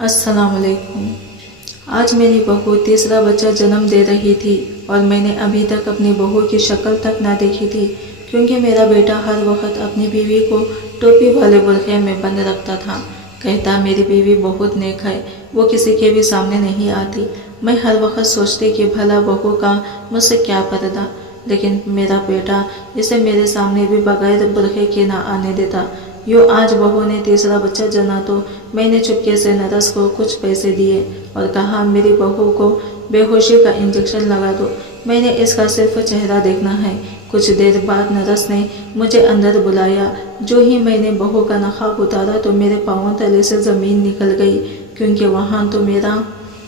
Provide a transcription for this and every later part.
अस्सलाम वालेकुम। आज मेरी बहू तीसरा बच्चा जन्म दे रही थी और मैंने अभी तक अपनी बहू की शक्ल तक ना देखी थी, क्योंकि मेरा बेटा हर वक्त अपनी बीवी को टोपी वाले बुरखे में बंद रखता था। कहता मेरी बीवी बहुत नेक है, वो किसी के भी सामने नहीं आती। मैं हर वक्त सोचती कि भला बहू का मुझसे क्या पर्दा, लेकिन मेरा बेटा इसे मेरे सामने भी बगैर बुरखे के ना आने देता। यूँ आज बहू ने तीसरा बच्चा जना तो मैंने चुपके से नरस को कुछ पैसे दिए और कहा मेरी बहू को बेहोशी का इंजेक्शन लगा दो, मैंने इसका सिर्फ चेहरा देखना है। कुछ देर बाद नरस ने मुझे अंदर बुलाया। जो ही मैंने बहू का नकाब उतारा तो मेरे पाँव तले से ज़मीन निकल गई, क्योंकि वहाँ तो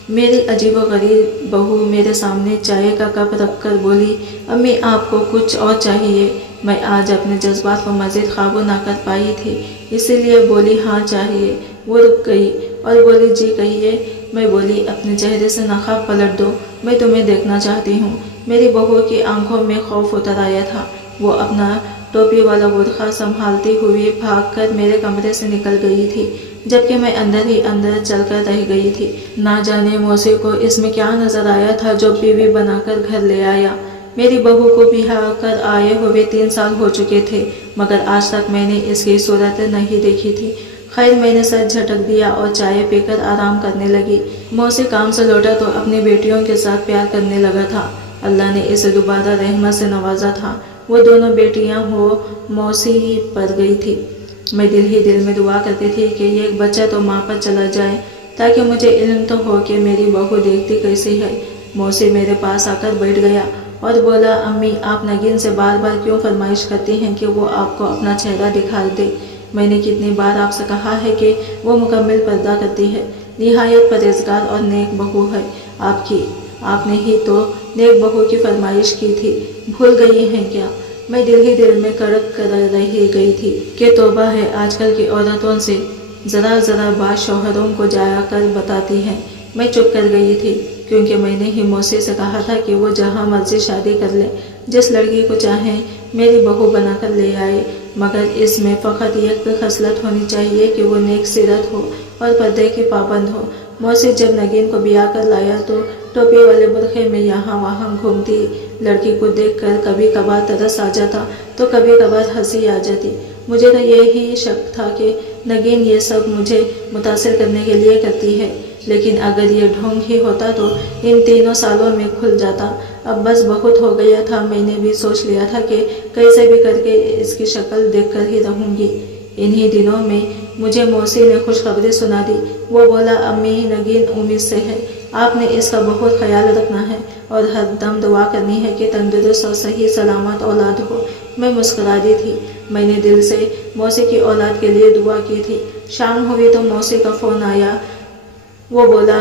मेरी अजीबोगरीब बहू मेरे सामने चाय का कप रखकर बोली, अम्मी आपको कुछ और चाहिए। मैं आज अपने जज्बात को मज़ीद काबू ना कर पाई थी, इसीलिए बोली हाँ चाहिए। वो रुक गई और बोली जी कहिए। मैं बोली अपने चेहरे से नकाब पलट दो, मैं तुम्हें देखना चाहती हूँ। मेरी बहू की आंखों में खौफ उतर आया था। वो अपना टोपी वाला बुरखा संभालती हुई भागकर मेरे कमरे से निकल गई थी, जबकि मैं अंदर ही अंदर चलकर रह गई थी। ना जाने मौसी को इसमें क्या नजर आया था जो बीवी बनाकर घर ले आया। मेरी बहू को ब्याह कर आए हुए 3 साल हो चुके थे, मगर आज तक मैंने इसकी सूरत नहीं देखी थी। खैर मैंने सर झटक दिया और चाय पीकर आराम करने लगी। मौसी काम से लौटा तो अपनी बेटियों के साथ प्यार करने लगा था। अल्लाह ने इसे दोबारा रहमत से नवाजा था। वो दोनों बेटियां हो मौसी पर गई थी। मैं दिल ही दिल में दुआ करती थी कि ये एक बच्चा तो माँ पर चला जाए, ताकि मुझे इल्म तो हो कि मेरी बहू देखती कैसी है। मौसी मेरे पास आकर बैठ गया और बोला, अम्मी आप नगीन से बार बार क्यों फरमाइश करती हैं कि वो आपको अपना चेहरा दिखा दे। मैंने कितनी बार आपसे कहा है कि वो मुकम्मल पर्दा करती है, निहायत परहेजगार और नेक बहू है आपकी। आपने ही तो नेक बहू की फरमाइश की थी, भूल गई हैं क्या। मैं दिल ही दिल में कड़क कर रही गई थी कि तौबा है आजकल की औरतों से, ज़रा ज़रा बात शौहरों को जाया कर बताती हैं। मैं चुप कर गई थी, क्योंकि मैंने ही मौसी से कहा था कि वो जहाँ मर्जी शादी कर ले, जिस लड़की को चाहें मेरी बहू बनाकर ले आए, मगर इसमें फ़कत एक खसलत होनी चाहिए कि वो नेक सीरत हो और पर्दे की पाबंद हो। मौसी जब नगीन को ब्याह कर लाया तो टोपी वाले बुरखे में यहाँ वहाँ घूमती लड़की को देखकर कभी कभार तरस आ जाता तो कभी कभार हंसी आ जाती। मुझे तो यही शक था कि नगीन ये सब मुझे मुतासिर करने के लिए करती है, लेकिन अगर ये ढोंग ही होता तो इन 3 सालों में खुल जाता। अब बस बहुत हो गया था। मैंने भी सोच लिया था कि कैसे भी करके इसकी शक्ल देखकर ही रहूँगी। इन्हीं दिनों में मुझे मौसी ने खुशखबरी सुना दी। वो बोला, अम्मी नगीन उम्मीद से है, आपने इसका बहुत ख्याल रखना है और हर दम दुआ करनी है कि तंदुरुस्त और सही सलामत औलाद हो। मैं मुस्कुरा दी थी। मैंने दिल से मौसी की औलाद के लिए दुआ की थी। शाम हुई तो मौसी का फ़ोन आया। वो बोला,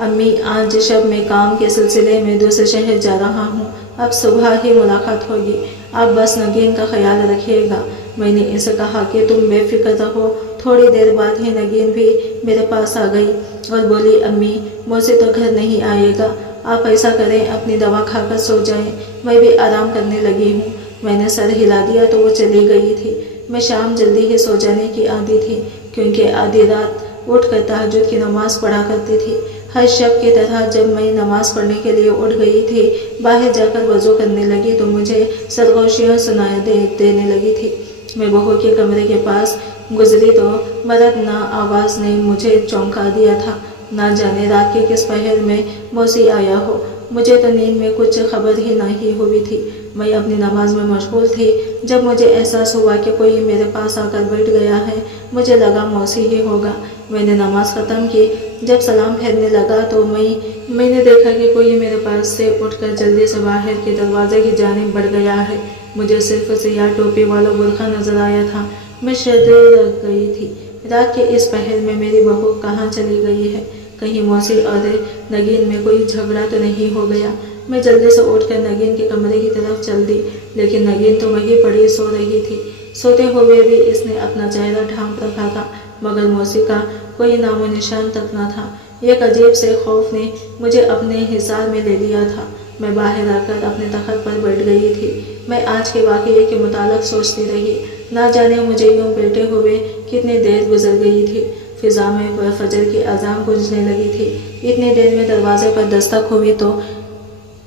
अम्मी आज शब मैं काम के सिलसिले में दूसरे शहर जा रहा हूँ, अब सुबह ही मुलाकात होगी, आप बस नगीन का ख्याल रखिएगा। मैंने इसे कहा कि तुम बेफिक्र रहो। थोड़ी देर बाद ही नगीन भी मेरे पास आ गई और बोली, अम्मी मौसी तो घर नहीं आएगा, आप ऐसा करें अपनी दवा खाकर सो जाएं, मैं भी आराम करने लगी हूँ। मैंने सर हिला दिया तो वो चली गई थी। मैं शाम जल्दी ही सो जाने की आदी थी, क्योंकि आधी रात उठकर तहज्जुद की नमाज़ पढ़ा करती थी। हर शब की तरह जब मैं नमाज़ पढ़ने के लिए उठ गई थी, बाहर जाकर वज़ू करने लगी तो मुझे सरगोशियाँ सुनाई देने लगी थी। मैं बहू के कमरे के पास गुजरी तो मरदना आवाज़ ने मुझे चौंका दिया था। ना जाने रात के किस पहर में मौसी आया हो, मुझे तो नींद में कुछ खबर ही नहीं हुई थी। मैं अपनी नमाज में मशगूल थी जब मुझे एहसास हुआ कि कोई मेरे पास आकर बैठ गया है। मुझे लगा मौसी ही होगा। मैंने नमाज ख़त्म की। जब सलाम फेरने लगा तो मैंने देखा कि कोई मेरे पास से उठकर जल्दी से बाहर के दरवाजे की जानिब बढ़ गया है। मुझे सिर्फ सियाह टोपी वाला बुरखा नजर आया था। मैं शर्र रख गई थी। रात के इस पहर में मेरी बहू कहाँ चली गई है? कहीं मौसी और नगीन में कोई झगड़ा तो नहीं हो गया? मैं जल्दी से उठकर नगीन के कमरे की तरफ चल दी, लेकिन नगीन तो वहीं पड़ी सो रही थी। सोते हुए भी इसने अपना चेहरा ढांप रखा था, मगर मौसी का कोई नामो निशान तक न था। एक अजीब से खौफ ने मुझे अपने हिसार में ले लिया था। मैं बाहर आकर अपने तख्त पर बैठ गई थी। मैं आज के वाक़ये के मुतालिक सोचती रही। ना जाने मुझे यूँ बैठे हुए कितनी देर गुजर गई थी। फिजा में फजर की अजान गूंजने लगी थी। इतनी देर में दरवाजे पर दस्तक हुई तो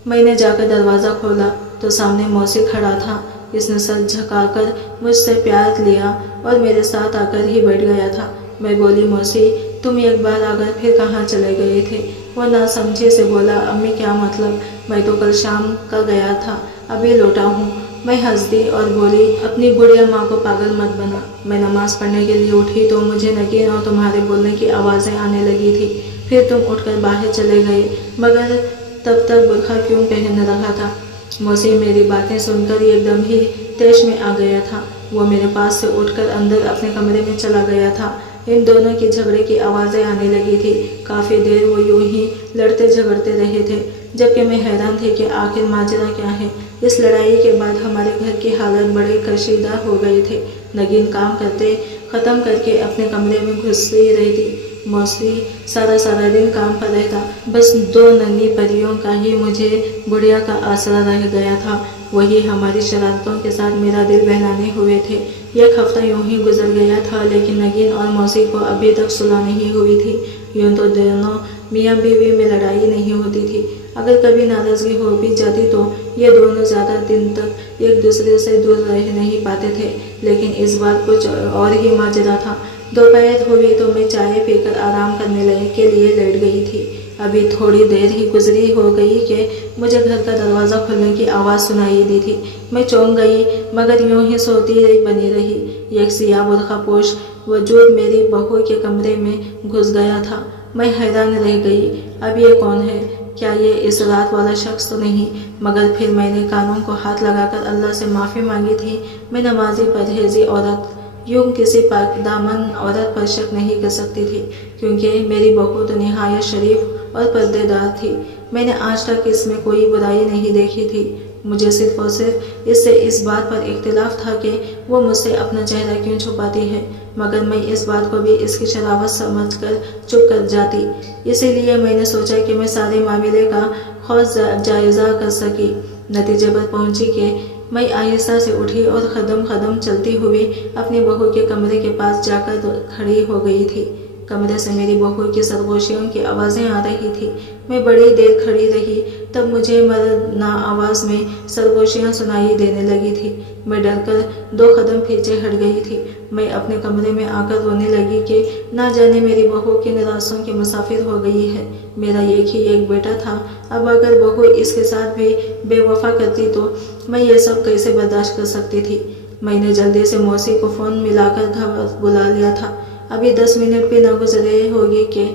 मैंने जाकर दरवाज़ा खोला तो सामने मौसी खड़ा था। इसने सर झुकाकर मुझसे प्यार लिया और मेरे साथ आकर ही बैठ गया था। मैं बोली, मौसी तुम एक बार आकर फिर कहाँ चले गए थे? वो नासमझी से बोला, अम्मी क्या मतलब, मैं तो कल शाम का गया था, अभी लौटा हूँ। मैं हंस दी और बोली, अपनी बुढ़िया माँ को पागल मत बना। मैं नमाज़ पढ़ने के लिए उठी तो मुझे नगीन और तुम्हारे बोलने की आवाज़ें आने लगी थी। फिर तुम उठकर बाहर चले गए, मगर तब तक बुरखा क्यों पहन रखा था? मौसी मेरी बातें सुनकर एकदम ही तेश में आ गया था। वो मेरे पास से उठकर अंदर अपने कमरे में चला गया था। इन दोनों की झगड़े की आवाज़ें आने लगी थी। काफ़ी देर वो यूं ही लड़ते झगड़ते रहे थे, जबकि मैं हैरान थी कि आखिर माजरा क्या है। इस लड़ाई के बाद हमारे घर की हालत बड़े कशीदा हो गए थे। नगीन काम करते ख़त्म करके अपने कमरे में घुसी रहती। मौसी सारा दिन काम पर रहता। बस 2 नन्ही परियों का ही मुझे बुढ़िया का आसरा रह गया था। वही हमारी शरारतों के साथ मेरा दिल बहलाने हुए थे। 1 हफ्ता यूं ही गुजर गया था, लेकिन नगीन और मौसी को अभी तक सुलह नहीं हुई थी। यूं तो दोनों मियाँ बीवी में लड़ाई नहीं होती थी। अगर कभी नाराज़गी हो भी जाती तो ये दोनों ज़्यादा दिन तक एक दूसरे से दूर रह नहीं पाते थे। लेकिन इस बार कुछ और ही माजरा था। दोपहर हुई तो मैं चाय पीकर आराम करने के लिए लेट गई थी। अभी थोड़ी देर ही गुजरी हो गई कि मुझे घर का दरवाज़ा खुलने की आवाज़ सुनाई दी थी। मैं चौंक गई, मगर यूं ही सोती बनी रही। एक सियाह बुरखापोश वजूद मेरी बहू के कमरे में घुस गया था। मैं हैरान रह गई, अब ये कौन है? क्या ये इस रात वाला शख्स तो नहीं? मगर फिर मैंने कानों को हाथ लगाकर अल्लाह से माफ़ी मांगी थी। मैं नमाजी परहेज़ी औरत यूं किसी पाक दामन औरत पर शक नहीं कर सकती थी, क्योंकि मेरी बहू तो निहायत शरीफ और पर्देदार थी। मैंने आज तक इसमें कोई बुराई नहीं देखी थी। मुझे सिर्फ और सिर्फ इससे इस बात पर इख्तिलाफ था कि वो मुझसे अपना चेहरा क्यों छुपाती है, मगर मैं इस बात को भी इसकी शरावत समझकर चुप कर जाती। इसीलिए मैंने सोचा कि मैं सारे मामले का खौफ जायज़ा कर सकी। नतीजे पर पहुंची कि मैं आहिस्ता से उठी और कदम चलती हुई अपनी बहू के कमरे के पास जाकर खड़ी हो गई थी। कमरे से मेरी बहू की सरगोशियों की आवाज़ें आ रही थी। मैं बड़ी देर खड़ी रही, तब मुझे मरना आवाज़ में सरगोशियाँ सुनाई देने लगी थी। मैं डरकर 2 कदम पीछे हट गई थी। मैं अपने कमरे में आकर रोने लगी कि ना जाने मेरी बहू की निराशों की मुसाफिर हो गई है। मेरा एक बेटा था, अब अगर बहू इसके साथ भी बेवफा करती तो मैं ये सब कैसे बर्दाश्त कर सकती थी। मैंने जल्दी से मौसी को फ़ोन मिलाकर घर बुला लिया था। अभी 10 मिनट भी न गुजरे होगी कि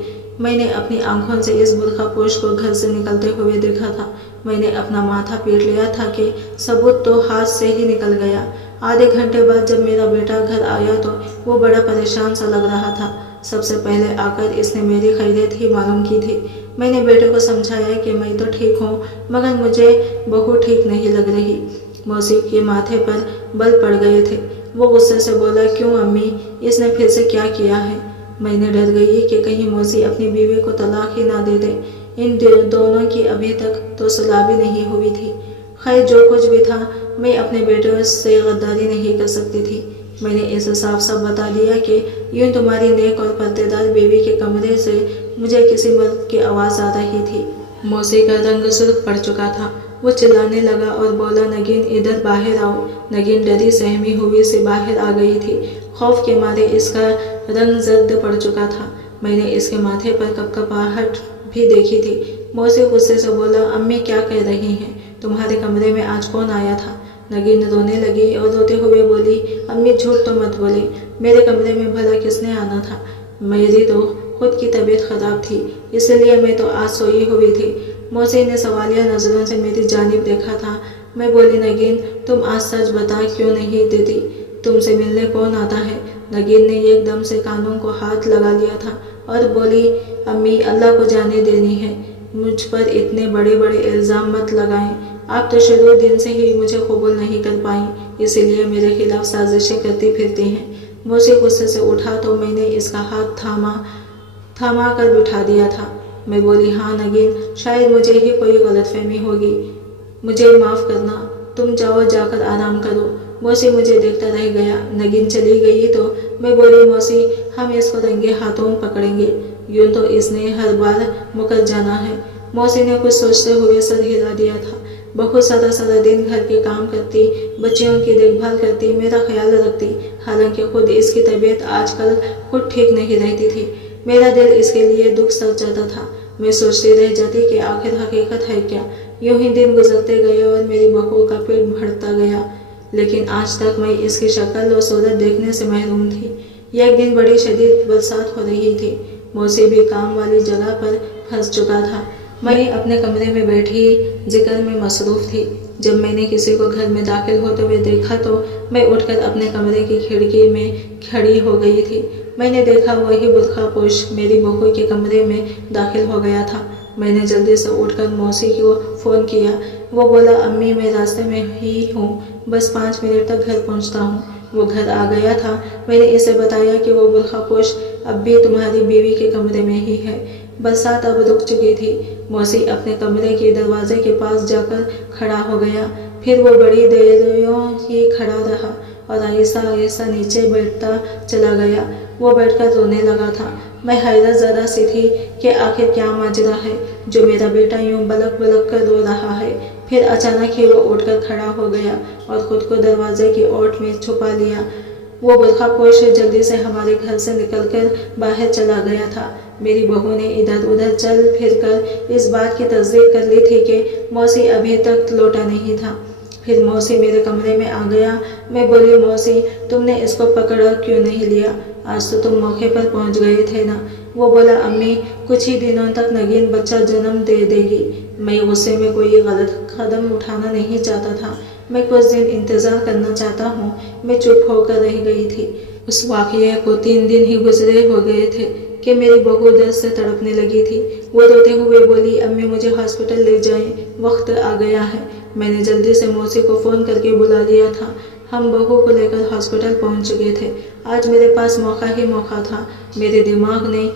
मैंने अपनी आंखों से इस बुरखापोश को घर से निकलते हुए देखा था। मैंने अपना माथा पीट लिया था कि सबूत तो हाथ से ही निकल गया। आधे घंटे बाद जब मेरा बेटा घर आया तो वो बड़ा परेशान सा लग रहा था। सबसे पहले आकर इसने मेरी खैरियत ही मालूम की थी। मैंने बेटे को समझाया कि मैं तो ठीक हूँ, मगर मुझे बहू ठीक नहीं लग रही। मौसी के माथे पर बल पड़ गए थे। वो गुस्से से बोला, क्यों अम्मी, इसने फिर से क्या किया है? मैंने डर गई कि कहीं मौसी अपनी बीवी को तलाक ही ना दे दे। इन दोनों की अभी तक तो सलाह भी नहीं हुई थी। खैर जो कुछ भी था, मैं अपने बेटे से गद्दारी नहीं कर सकती थी। मैंने इसे साफ साफ बता दिया कि यूं तुम्हारी नेक और पर्देदार बीवी के कमरे से मुझे किसी मर्द की आवाज़ आ रही थी। मौसी का रंग सुर्ख पड़ चुका था। वो चिल्लाने लगा और बोला, नगीन इधर बाहर आओ। नगीन डरी सहमी हुई से बाहर आ गई थी। खौफ के मारे इसका रंग जर्द पड़ चुका था। मैंने इसके माथे पर कपकपाहट भी देखी थी। मौसी गुस्से से बोला, अम्मी क्या कह रही हैं? तुम्हारे कमरे में आज कौन आया था? नगीन रोने लगी और रोते हुए बोली, अम्मी झूठ तो मत बोले, मेरे कमरे में भला किसने आना था? मेरी तो खुद की तबीयत ख़राब थी, इसलिए मैं तो आज सोई हुई थी। मौसी ने सवालिया नज़रों से मेरी जानिब देखा था। मैं बोली, नगीन तुम आज सच बता क्यों नहीं देती? तुमसे मिलने कौन आता है? नगीन ने एकदम से कानों को हाथ लगा लिया था और बोली, अम्मी अल्लाह को जाने देनी है, मुझ पर इतने बड़े बड़े इल्ज़ाम मत लगाएं। आप तो शुरू दिन से ही मुझे कबूल नहीं कर पाई, इसीलिए मेरे खिलाफ साजिशें करती फिरती हैं। मौसी गुस्से से उठा तो मैंने इसका हाथ थामा कर बिठा दिया था। मैं बोली, हाँ नगीन, शायद मुझे ही कोई गलतफहमी होगी, मुझे माफ़ करना, तुम जाओ जाकर आराम करो। मौसी मुझे देखता रह गया। नगीन चली गई तो मैं बोली, मौसी हम इसको रंगे हाथों पकड़ेंगे, यूं तो इसने हर बार मुकर जाना है। मौसी ने कुछ सोचते हुए सर हिला दिया था। बहुत सारा दिन घर के काम करती, बच्चियों की देखभाल करती, मेरा ख्याल रखती, हालांकि खुद इसकी तबीयत आजकल खुद ठीक नहीं रहती थी। मेरा दिल इसके लिए दुख सर जाता था। मैं सोचती रह जाती कि आखिर हकीकत है क्या। यूं ही दिन गुजरते गए और मेरी बहू का पेट बढ़ता गया, लेकिन आज तक मैं इसकी शक्ल और सूरत देखने से महरूम थी। एक दिन बड़ी शदीद बरसात हो रही थी। मौसी भी काम वाली जगह पर फंस चुका था। मैं अपने कमरे में बैठी जिक्र में मसरूफ थी। जब मैंने किसी को घर में दाखिल होते हुए देखा तो मैं उठकर अपने कमरे की खिड़की में खड़ी हो गई थी। मैंने देखा वही बुरखापोश मेरी बहू के कमरे में दाखिल हो गया था। मैंने जल्दी से उठकर मौसी को फ़ोन किया। वो बोला, अम्मी मैं रास्ते में ही हूँ, बस 5 मिनट तक घर पहुँचता हूँ। वो घर आ गया था। मैंने इसे बताया कि वो बुरखापोश अब भी तुम्हारी बीवी के कमरे में ही है। बरसात अब रुक चुकी थी। मौसी अपने कमरे के दरवाजे के पास जाकर खड़ा हो गया। फिर वो बड़ी देर ही खड़ा रहा और आहिस्ता आहिस्ता नीचे बैठता चला गया। वो बैठकर रोने लगा था। मैं हैरत ज़रा सी थी कि आखिर क्या माजरा है जो मेरा बेटा यूं बलक बलक कर रो रहा है। फिर अचानक ही वो उठकर खड़ा हो गया और खुद को दरवाजे की ओट में छुपा लिया। वो बुरखापोश जल्दी से हमारे घर से निकलकर बाहर चला गया था। मेरी बहू ने इधर उधर चल फिर कर इस बात की तस्दीक कर ली थी कि मौसी अभी तक लौटा नहीं था। फिर मौसी मेरे कमरे में आ गया। मैं बोली, मौसी तुमने इसको पकड़ा क्यों नहीं लिया? आज तो तुम मौके पर पहुंच गए थे ना। वो बोला, अम्मी कुछ ही दिनों तक नगीन बच्चा जन्म दे देगी। मैं गुस्से में कोई गलत कदम उठाना नहीं चाहता था। मैं कुछ दिन इंतज़ार करना चाहता हूँ। मैं चुप होकर रह गई थी। उस वाक़ये को 3 दिन ही गुजरे हो गए थे कि मेरी बहू दर्द से तड़पने लगी थी। वो रोते हुए बोली, अम्मी मुझे हॉस्पिटल ले जाएं, वक्त आ गया है। मैंने जल्दी से मौसी को फ़ोन करके बुला लिया था। हम बहू को लेकर हॉस्पिटल पहुंच चुके थे। आज मेरे पास मौका ही मौका था। मेरे दिमाग ने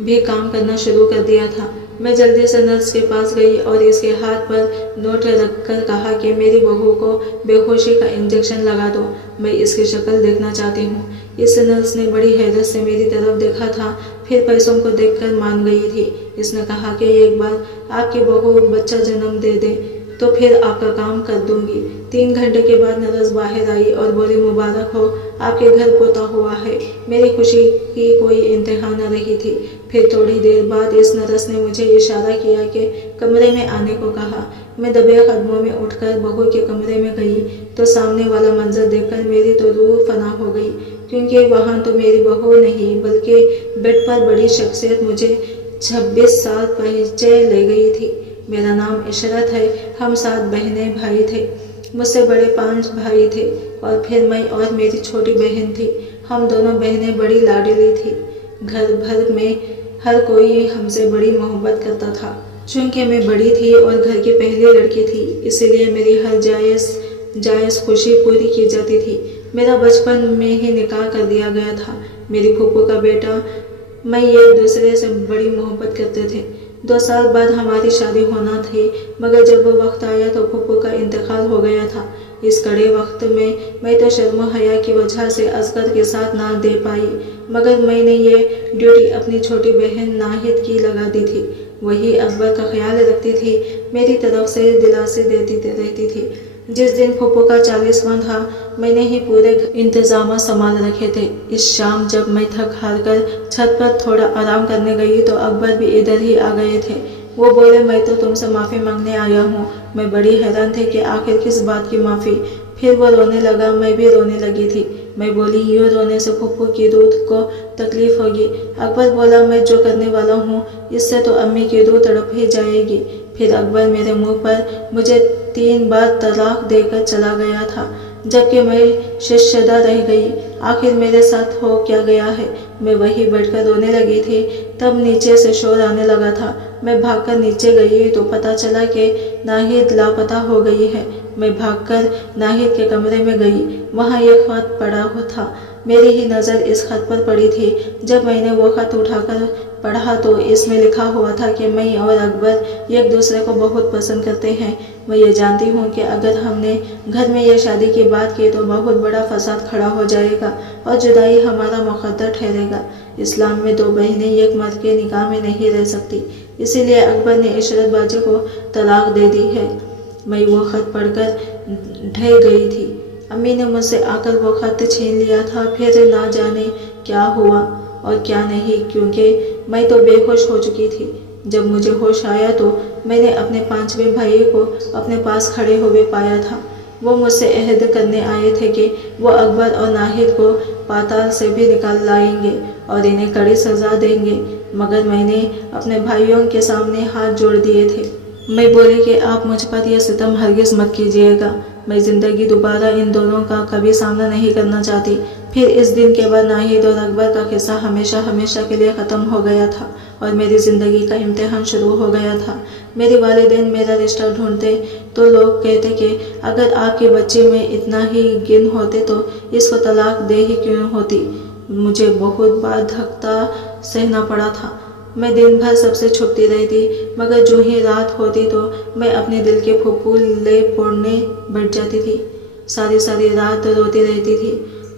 भी काम करना शुरू कर दिया था। मैं जल्दी से नर्स के पास गई और इसके हाथ पर नोट रखकर कहा कि मेरी बहू को बेहोशी का इंजेक्शन लगा दो, मैं इसकी शक्ल देखना चाहती हूँ। इस नर्स ने बड़ी हैरत से मेरी तरफ देखा था, फिर पैसों को देखकर मान गई थी। इसने कहा कि एक बार आपकी बहू बच्चा जन्म दे दे तो फिर आपका काम कर दूंगी। 3 घंटे के बाद नर्स बाहर आई और बोली, मुबारक हो, आपके घर पोता हुआ है। मेरी खुशी की कोई इंतहा न रही थी। फिर थोड़ी देर बाद इस नर्स ने मुझे इशारा किया कि कमरे में आने को कहा। मैं दबे कदमों में उठकर बहू के कमरे में गई तो सामने वाला मंजर देखकर मेरी तो रूह फना हो गई, क्योंकि वहाँ तो मेरी बहू नहीं बल्कि बेड पर बड़ी शख्सियत मुझे 26 साल पहले ले गई थी। मेरा नाम इशरत है। हम 7 बहनें भाई थे। मुझसे बड़े 5 भाई थे और फिर मैं और मेरी छोटी बहन थी। हम दोनों बहनें बड़ी लाडली थी। घर भर में हर कोई हमसे बड़ी मोहब्बत करता था। चूँकि मैं बड़ी थी और घर की पहली लड़की थी, इसलिए मेरी हर जायज़ खुशी पूरी की जाती थी। मेरा बचपन में ही निकाह कर दिया गया था। मेरी फूफू का बेटा मैं एक दूसरे से बड़ी मोहब्बत करते थे। 2 साल बाद हमारी शादी होना थी, मगर जब वो वक्त आया तो फूफू का इंतकाल हो गया था। इस कड़े वक्त में मैं तो शर्म हया की वजह से असगर के साथ ना दे पाई, मगर मैंने ये ड्यूटी अपनी छोटी बहन नाहिद की लगा दी थी। वही अकबर का ख्याल रखती थी, मेरी तरफ से दिलासे देती रहती थी। जिस दिन फूफू का 40वां था, मैंने ही पूरे इंतजाम संभाल रखे थे। इस शाम जब मैं थक हार कर छत पर थोड़ा आराम करने गई तो अकबर भी इधर ही आ गए थे। वो बोले, मैं तो तुमसे माफ़ी मांगने आया हूँ। मैं बड़ी हैरान थी कि आखिर किस बात की माफ़ी। फिर वो रोने लगा, मैं भी रोने लगी थी। मैं बोली, यूँ रोने से फूफू की रूह को तकलीफ़ होगी। अकबर बोला, मैं जो करने वाला हूँ इससे तो अम्मी की रूह तड़प ही जाएगी। फिर अकबर मेरे मुंह पर मुझे 3 बार तलाक देकर चला गया था, जबकि मैं शर्मशदा रह गई। आखिर मेरे साथ हो क्या गया है? मैं वहीं बैठकर रोने लगी थी, तब नीचे से शोर आने लगा था। मैं भागकर नीचे गई तो पता चला कि नाहिद लापता हो गई है। मैं भागकर नाहिद के कमरे में गई। वहाँ एक खत पड़ा था। मेरी ही नज़र इस खत पर पड़ी थी। जब मैंने वो खत उठाकर पढ़ा तो इसमें लिखा हुआ था कि मैं और अकबर एक दूसरे को बहुत पसंद करते हैं। मैं ये जानती हूँ कि अगर हमने घर में ये शादी की बात की तो बहुत बड़ा फसाद खड़ा हो जाएगा और जुदाई हमारा मुकद्दर ठहरेगा। इस्लाम में 2 बहनें एक मर्द के निकाह में नहीं रह सकती, इसीलिए अकबर ने इशरत बाजी को तलाक दे दी है। मैं वो खत पढ़कर ढह गई थी। अम्मी ने मुझसे आकर वो खत छीन लिया था। फिर ना जाने क्या हुआ और क्या नहीं, क्योंकि मैं तो बेहोश हो चुकी थी। जब मुझे होश आया तो मैंने अपने 5वें भाई को अपने पास खड़े हुए पाया था। वो मुझसे अहद करने आए थे कि वो अकबर और नाहिद को पाताल से भी निकाल लाएंगे और इन्हें कड़ी सज़ा देंगे, मगर मैंने अपने भाइयों के सामने हाथ जोड़ दिए थे। मैं बोली कि आप मुझ पर यह सितम हरगिज़ मत कीजिएगा। मैं ज़िंदगी दोबारा इन दोनों का कभी सामना नहीं करना चाहती। फिर इस दिन के बाद नाहिद और अकबर का किस्सा हमेशा हमेशा के लिए ख़त्म हो गया था और मेरी ज़िंदगी का इम्तिहान शुरू हो गया था। मेरे वालिदैन मेरा रिश्ता ढूंढते तो लोग कहते कि अगर आपके बच्चे में इतना ही गिन होते तो इसको तलाक दे ही क्यों होती। मुझे बहुत बार धक्का सहना पड़ा था। मैं दिन भर सबसे छुपती रहती, मगर जो ही रात होती तो मैं अपने दिल के फुप्पूले फोड़ने बैठ जाती थी। सारी सारी रात रोती रहती थी।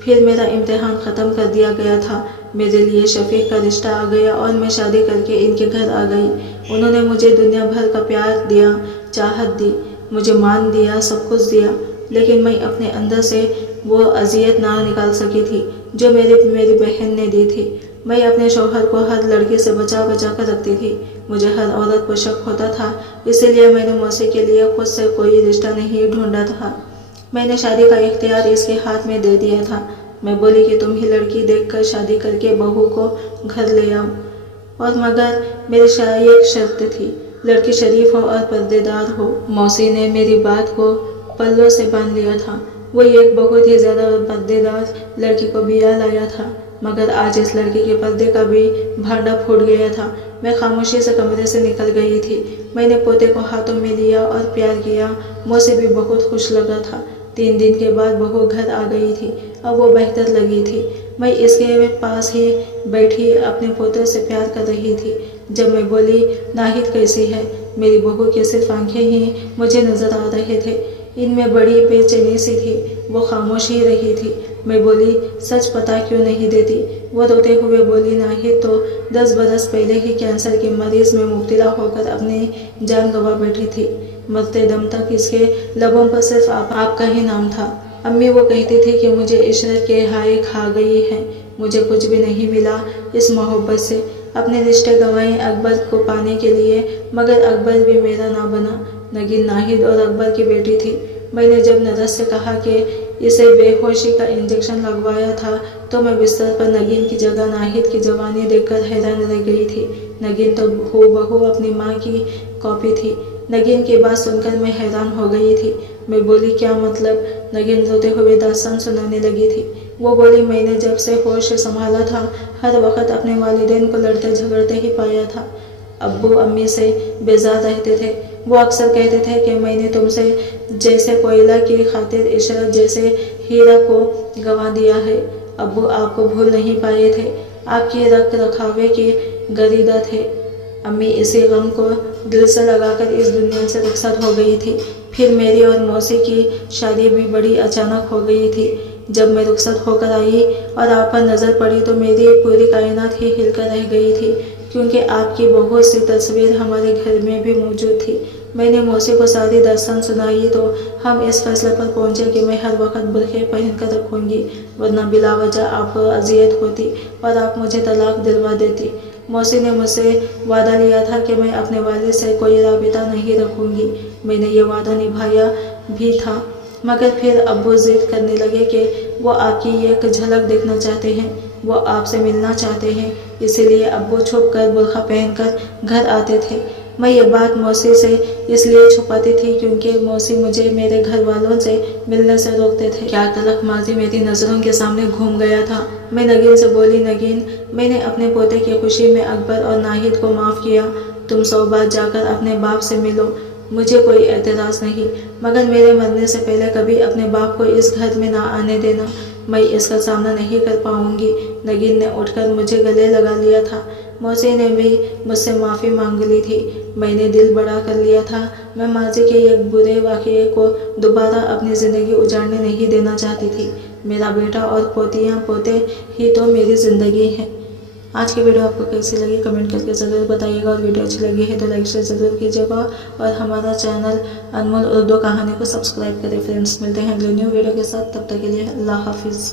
फिर मेरा इम्तिहान ख़त्म कर दिया गया था। मेरे लिए शफीक का रिश्ता आ गया और मैं शादी करके इनके घर आ गई। उन्होंने मुझे दुनिया भर का प्यार दिया, चाहत दी, मुझे मान दिया, सब कुछ दिया, लेकिन मैं अपने अंदर से वो अजियत ना निकाल सकी थी जो मेरी बहन ने दी थी। मैं अपने शौहर को हर लड़की से बचा बचा कर रखती थी। मुझे हर औरत पर शक होता था, इसीलिए मैंने मौसी के लिए खुद से कोई रिश्ता नहीं ढूंढा था। मैंने शादी का इख्तियार इसके हाथ में दे दिया था। मैं बोली कि तुम ही लड़की देखकर शादी करके बहू को घर ले आओ, और मगर मेरी एक शर्त थी, लड़की शरीफ हो और पर्देदार हो। मौसी ने मेरी बात को पल्लों से बांध लिया था। वो एक बहुत ही ज़्यादा पर्देदार लड़की को बिया लाया था, मगर आज इस लड़की के पर्दे का भी भांडा फूट गया था। मैं खामोशी से कमरे से निकल गई थी। मैंने पोते को हाथों में लिया और प्यार किया। मौसी भी बहुत खुश लगा था। 3 दिन के बाद बहू घर आ गई थी। अब वो बेहतर लगी थी। मैं इसके पास ही बैठी अपने पोते से प्यार कर रही थी। जब मैं बोली, नाहिद कैसी है, मेरी बहू के सिर्फ आंखें ही मुझे नज़र आ रहे थे। इनमें बड़ी बेचैनी सी थी। वो खामोश ही रही थी। मैं बोली, सच पता क्यों नहीं देती। वो रोते हुए बोली, नाहिद तो 10 बरस पहले ही कैंसर के मरीज में मुब्तला होकर अपनी जान गंवा बैठी थी। मरते दम तक इसके लबों पर सिर्फ आपका ही नाम था। अम्मी वो कहती थी कि मुझे इशरत के हाय खा गई है। मुझे कुछ भी नहीं मिला इस मोहब्बत से। अपने रिश्ते गंवाए अकबर को पाने के लिए, मगर अकबर भी मेरा ना बना। नगीन नाहिद और अकबर की बेटी थी। मैंने जब नरस से कहा कि इसे बेहोशी का इंजेक्शन लगवाया था तो मैं बिस्तर पर नगीन की जगह नाहिद की जवानी देखकर हैरान रह गई थी। नगीन तो हूबहू अपनी माँ की कॉपी थी। नगीन की बात सुनकर मैं हैरान हो गई थी। मैं बोली, क्या मतलब? नगीन रोते हुए दास्तान सुनाने लगी थी। वो बोली, मैंने जब से होश संभाला था हर वक्त अपने वालिदैन को लड़ते झगड़ते ही पाया था। अब्बू अम्मी से बेजार रहते थे। वो अक्सर कहते थे कि मैंने तुमसे जैसे कोयला की खातिर इशरत जैसे हीरा को गंवा दिया है। अब्बू आपको भूल नहीं पाए थे, आपकी रख रखावे की गरीदा थे। अम्मी इसी गम को दिल से लगाकर इस दुनिया से रुखसत हो गई थी। फिर मेरी और मौसी की शादी भी बड़ी अचानक हो गई थी। जब मैं रुखसत होकर आई और आप पर नज़र पड़ी तो मेरी पूरी कायनात ही हिलकर रह गई थी, क्योंकि आपकी बहुत सी तस्वीर हमारे घर में भी मौजूद थी। मैंने मौसी को सारी दास्तान सुनाई तो हम इस फैसले पर पहुंचे कि मैं हर वक्त बुरखे पहन कर रखूँगी, वरना बिलावजह आपको अजियत होती और आप मुझे तलाक दिलवा देती। मौसी ने मुझसे वादा लिया था कि मैं अपने वालिद से कोई राबिता नहीं रखूँगी। मैंने ये वादा निभाया भी था, मगर फिर अब्बू जिद करने लगे कि वो आपकी एक झलक देखना चाहते हैं, वो आपसे मिलना चाहते हैं। इसीलिए अब्बू छुप कर बुरखा पहनकर घर आते थे। मैं ये बात मौसी से इसलिए छुपाती थी क्योंकि मौसी मुझे मेरे घर वालों से मिलने से रोकते थे। क्या तलख माजी मेरी नज़रों के सामने घूम गया था। मैं नगीन से बोली, नगीन, मैंने अपने पोते की खुशी में अकबर और नाहिद को माफ़ किया। तुम 100 बार जाकर अपने बाप से मिलो, मुझे कोई एतराज़ नहीं, मगर मेरे मरने से पहले कभी अपने बाप को इस घर में ना आने देना। मैं इसका सामना नहीं कर पाऊंगी। नगीन ने उठकर मुझे गले लगा लिया था। मौसी ने भी मुझसे माफ़ी मांग ली थी। मैंने दिल बड़ा कर लिया था। मैं माजी के एक बुरे वाक़ये को दोबारा अपनी ज़िंदगी उजाड़ने नहीं देना चाहती थी। मेरा बेटा और पोतियाँ पोते ही तो मेरी ज़िंदगी है। आज की वीडियो आपको कैसी लगी कमेंट करके ज़रूर बताइएगा, और वीडियो अच्छी लगी है तो लाइक शेयर ज़रूर कीजिएगा, और हमारा चैनल अनमोल उर्दू कहानी को सब्सक्राइब करें। फ्रेंड्स, मिलते हैं अगले न्यू वीडियो के साथ। तब तक के लिए अल्लाह हाफिज़।